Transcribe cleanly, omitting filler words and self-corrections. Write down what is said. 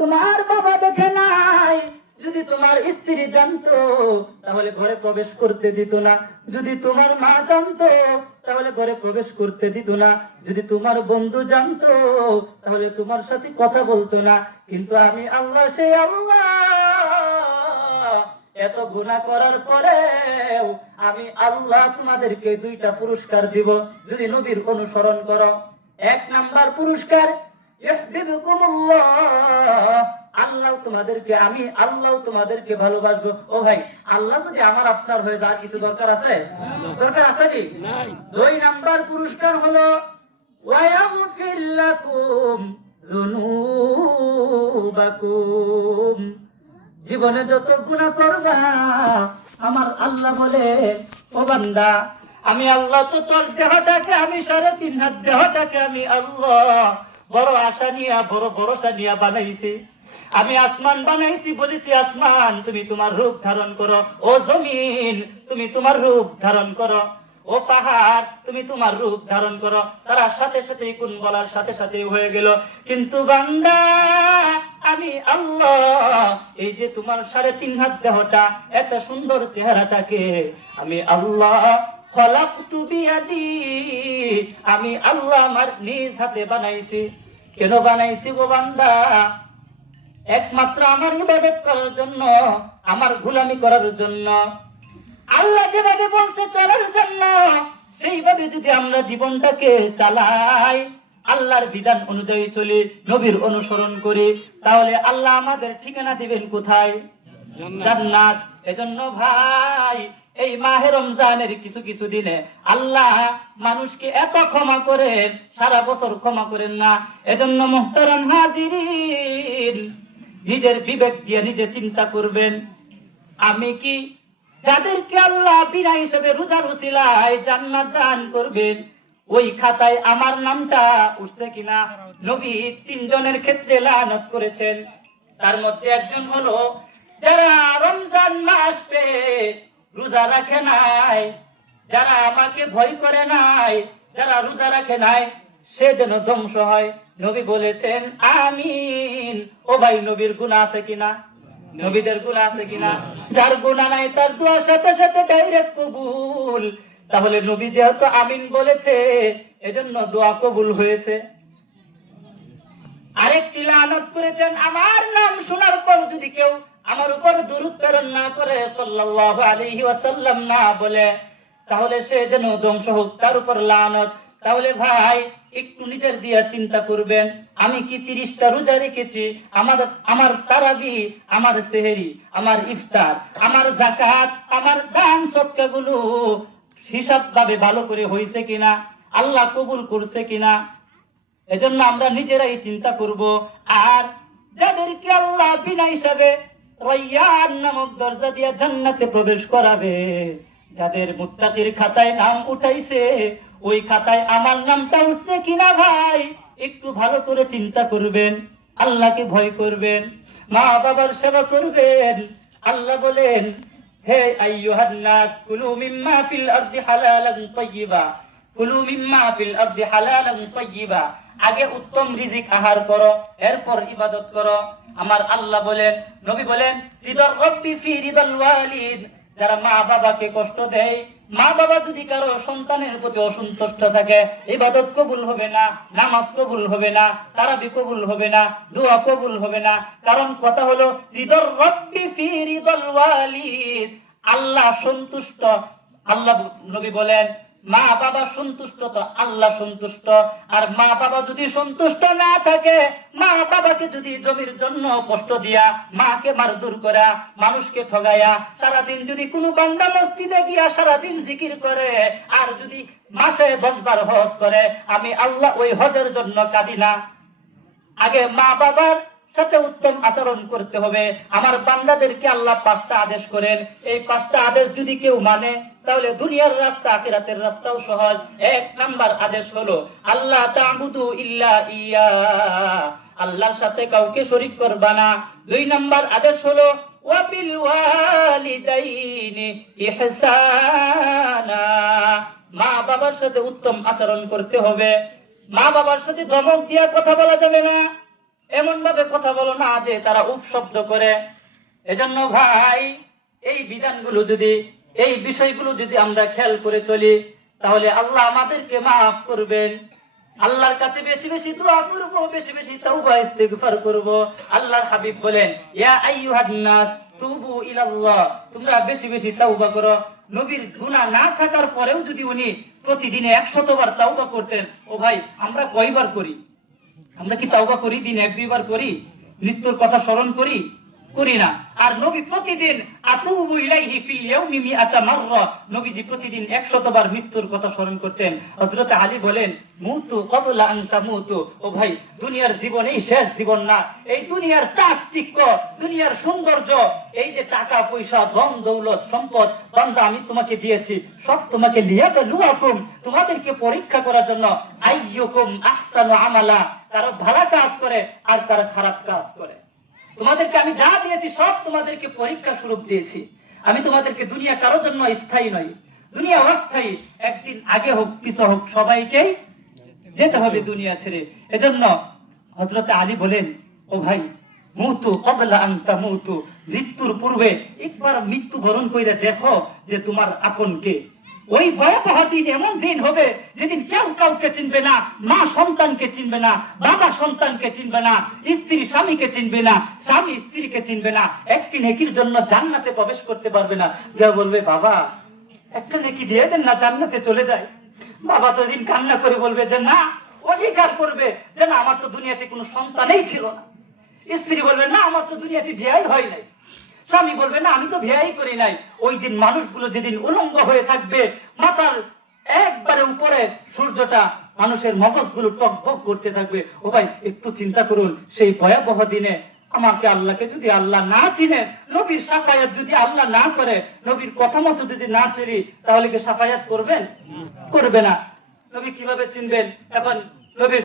তোমার বাবা দেখে নাই, যদি তোমার স্ত্রী জানতো তাহলে ঘরে প্রবেশ করতে দিত না, যদি তোমার মা জানতো তাহলে ঘরে প্রবেশ করতে দিত না, যদি তোমার বন্ধু জানতো তাহলে তোমার সাথে কথা বলতো না। কিন্তু আমি আল্লাহ, সেই আল্লাহ, এত গুনাহ করার পরেও আমি আল্লাহ তোমাদেরকে দুইটা পুরস্কার দিব যদি নবীর অনুসরণ করো। এক নাম্বার পুরস্কার, ইহদিকুমুল্লাহ, আল্লাহ তোমাদেরকে, আমি আল্লাহ তোমাদেরকে ভালোবাসবো। ও ভাই, আল্লাহ যদি আমার আপনার হয়ে যায় কিছু দরকার আছে? দরকার আছে কি? দুই নাম্বার পুরস্কার হলো ওয়ায়াগফির লাকুম যুনুবাকুম, জীবনে যত গুনাহ করবা আমার আল্লাহ বলে, ও বান্দা, আমি আল্লাহ তো তোর দেহটাকে, আমি 3.5 হাত দেহটাকে আমি আল্লাহ বড় আশা নিয়ে, বড় ভরসা নিয়ে বানাইছি। আমি আসমান বানাইছি, বলেছি আসমান তুমি তোমার রূপ ধারণ করো, ও জমিন তুমি তোমার রূপ ধারণ করো, ও পাহাড় তুমি তোমার রূপ ধারণ করো। তারা সাথে সাথে কোন বলার সাথে সাথে হয়ে গেল। কিন্তু বান্দা, আমি আল্লাহ এই যে তোমার 3.5 হাত দেহটা, এত সুন্দর চেহারাটাকে আমি আল্লাহ খলাকতু বিয়াদি, আমি আল্লাহ আমার নিজ হাতে বানাইছি। কেন বানাইছি গো বান্দা? একমাত্র আমার ইবাদত করার জন্য, আমার গোলামি করার জন্য। আল্লাহ যেভাবে বলছে চলার জন্য, সেইভাবে যদি আমরা জীবনটাকে চালাই, আল্লাহর বিধান অনুযায়ী চলি, নবীর অনুসরণ করি, তাহলে আল্লাহ আমাদের ঠিকানা দিবেন কোথায়? জান্নাত। এজন্য ভাই, এই মাহে রমজানের কিছু কিছু দিনে আল্লাহ মানুষকে এত ক্ষমা করেন, সারা বছর ক্ষমা করেন না। এজন্য মুহতারাম হাজিরিন, নিজের বিবেক দিয়ে নিজে চিন্তা করবেন, আমি কি যাদেরকে আল্লাহ বিনা হিসেবে রোজার উসিলায় জান্নাত দান করবেন, ওই খাতায় আমার নামটা উঠছে কিনা? নবী 3 জনের ক্ষেত্রে লানত করেছেন। তার মধ্যে একজন হলো যারা রমজান মাস পেয়ে রোজা রাখে নাই, যারা আমাকে ভয় করে নাই, যারা রোজা রাখে নাই, সে যেন ধ্বংস হয়। নবী বলেছেন আমিন। ও ভাই, নবীর গুনাহ আছে কিনা? নবীদের গুনাহ আছে কিনা? যার গুনাহ নাই তার দোয়ার সাথে সাথে ডাইরেক্ট কবুল। তাহলে নবী যেহেতু আমিন বলেছে, এজন্য দোয়া কবুল হয়েছে। আরেকটি লানত করেছেন, আমার নাম শোনার পর যদি কেউ আমার উপর দুরূদ প্রেরণ না করে, সাল্লাল্লাহু আলাইহি ওয়াসাল্লাম না বলে, তাহলে সে যেন ধ্বংস হোক, তার উপর লানত। তাহলে ভাই, একটু নিজের দিয়া চিন্তা করবেন, আমি কি 30টা রোজা রেখেছি? আমার তারাবি, আমার সেহরি, আমার ইফতার, আমার যাকাত, আমার দান সদকাগুলো হিসাব ভাবে ভালো করে হয়েছে কিনা, আল্লাহ কবুল করছে কিনা? এজন্য আমরা নিজেরাই চিন্তা করব। আর যাদেরকে আল্লাহ বিনা হিসাবে রায়্যান নামক দরজা দিয়ে জান্নাতে প্রবেশ করাবে, যাদের মুত্তাকির খাতায় নাম উঠাইছে, ওই খাতায় আমার নামটা উঠছে কিনা ভাই, একটু ভালো করে চিন্তা করবেন, আল্লাহকে ভয় করবেন, মা বাবার সেবা করবেন। আল্লাহ বলেন, হে আইয়ুহান নাস কুলু মিম্মা ফিল আরদি হালালান তাইয়্যিবা, কুলু মিম্মা ফিল আরদি হালালান তাইয়্যিবা, আগে উত্তম রিজিক আহার করো, এরপর ইবাদত করো। আমার আল্লাহ বলেন, নবী বলেন, রিদার রাব্বি ফি রিদাল ওয়ালিদ, যারা মা বাবাকে কষ্ট দেয়, মা বাবা যদি কারো সন্তানের প্রতি অসন্তুষ্ট থাকে, ইবাদত কবুল হবে না, নামাজ কবুল হবে না, তারাবি কবুল হবে না, দোয়া কবুল হবে না। কারণ কথা হলো রিদার রাব্বি ফি রিদাল ওয়ালিদ, আল্লাহ সন্তুষ্ট। আল্লাহ, নবী বলেন, মা বাবা সন্তুষ্ট তো আল্লাহ সন্তুষ্ট। আর মা বাবা যদি সন্তুষ্ট না থাকে, মা বাবাকে যদি জমির জন্য কষ্ট দিয়া, মাকে মারধর করা, মানুষকে ঠগায়া, সারাদিন যদি কোনো বান্দা মসজিদে গিয়া সারাদিন জিকির করে, আর যদি মাসে 10 বার হজ করে, আমি আল্লাহ ওই হজের জন্য কাঁদি না। আগে মা বাবার সাথে উত্তম আচরণ করতে হবে। আমার বান্দাদেরকে আল্লাহ 5টা আদেশ করেন, এই 5টা আদেশ যদি কেউ মানে, তাহলে দুনিয়ার রাস্তা আখিরাতের রাস্তাও সহজ। 1 নাম্বার আদেশ হলো আল্লাহ তা'বুদু ইল্লা ইয়া, আল্লাহর সাথে কাউকে শরীক করবা না। 2 নাম্বার আদেশ হলো ওয়া বিল ওয়ালিদাইনি ইহসানা, মা বাবার সাথে উত্তম আচরণ করতে হবে। মা বাবার সাথে ধমক দিয়া কথা বলা যাবে না, এমন ভাবে কথা বলো না যে তারা উপশব্দ করে। এজন্য ভাই এই বিধানগুলো যদি, এই বিষয়গুলো যদি আমরা খেয়াল করে চলি, তাহলে আল্লাহ আমাদেরকে মাফ করবেন। আল্লাহর কাছে বেশি বেশি দোয়া করব, বেশি বেশি তাওবা ইস্তিগফার করব। আল্লাহর হাবিব বলেন, ইয়া আইয়ুহান নাস তুবু ইলাল্লাহ, তোমরা বেশি বেশি তাওবা করো। নবীর গুনাহ না থাকার পরেও যদি উনি প্রতিদিনে 100 বার তাওবা করতেন, ও ভাই আমরা কয়বার করি? আমরা কি তাওবা করি? দিন 1-2 বার করি? মৃত্যুর কথা স্মরণ করি? করি না। আর নবী প্রতিদিন আতুবু ইলাইহি ফি ইয়াউমি মিআতা মাররা, নবীজি প্রতিদিন 100 বার মৃত্যুর কথা স্মরণ করতেন। হযরত আলী বলেন, মুতু ক্বাবলা আন তামুতু, ও ভাই দুনিয়ার জীবনেই শেষ জীবন না। এই দুনিয়ার চাকচিক্য, দুনিয়ার সৌন্দর্য, এই যে টাকা পয়সা ধন দৌলত সম্পদ, বান্দা আমি তোমাকে দিয়েছি, সব তোমাকে লিয়াবলুয়াকুম, তোমাদেরকে পরীক্ষা করার জন্য। আইয়ুকুম আহসানু আমালা, তারা ভালো কাজ করে আর তারা খারাপ কাজ করে। তোমাদেরকে আমি যা দিয়েছি সব তোমাদেরকে পরীক্ষা স্বরূপ দিয়েছি। আমি তোমাদেরকে, দুনিয়া কারোর জন্য স্থায়ী নয়, দুনিয়া অস্থায়ী, একদিন আগে হোক পিছু হোক সবাইকেই যেতে হবে দুনিয়া ছেড়ে। এজন্য হযরত আলী বলেন, ও ভাই মুতু ক্বাবলা আন তামুতু, মৃত্যুর পূর্বে একবার মৃত্যু বরণ কইরা দেখো যে তোমার আপন কে। ওই ভয়াবহ দিন এমন দিন হবে যেদিন কেউ কাউকে চিনবে না, মা সন্তানকে চিনবে না, বাবা সন্তানকে চিনবে না, স্ত্রী স্বামীকে চিনবে না, স্বামী স্ত্রীকে চিনবে না। একটি নেকির জন্য জান্নাতে প্রবেশ করতে পারবে না। যে বলবে বাবা একটা নেকি দিয়ে দেন না, জান্নাতে চলে যায়। বাবা তো দিন কান্না করে বলবে যে না, অস্বীকার করবে যে না আমার তো দুনিয়াতে কোনো সন্তানই ছিল না। স্ত্রী বলবে না আমার তো দুনিয়াতে বিয়াই হয় নাই। স্বামী বলবে না আমি তো বিয়াই করি নাই। ওই দিন মানুষগুলো যেদিন উলঙ্গ হয়ে থাকবে, মাথার একবারে উপরে সূর্যটা মানুষের মগজগুলো টকবক করতে থাকবে। ও ভাই একটু চিন্তা করুন, সেই ভয়াবহ দিনে আমাকে আল্লাহকে যদি আল্লাহ না চিনে, নবীর সাফায়াত যদি আল্লাহ না করে, নবীর কথা মতো যদি না চলি, তাহলে কি সাফায়াত করবেন? করবে না। নবী কিভাবে চিনবেন? এখন নবীর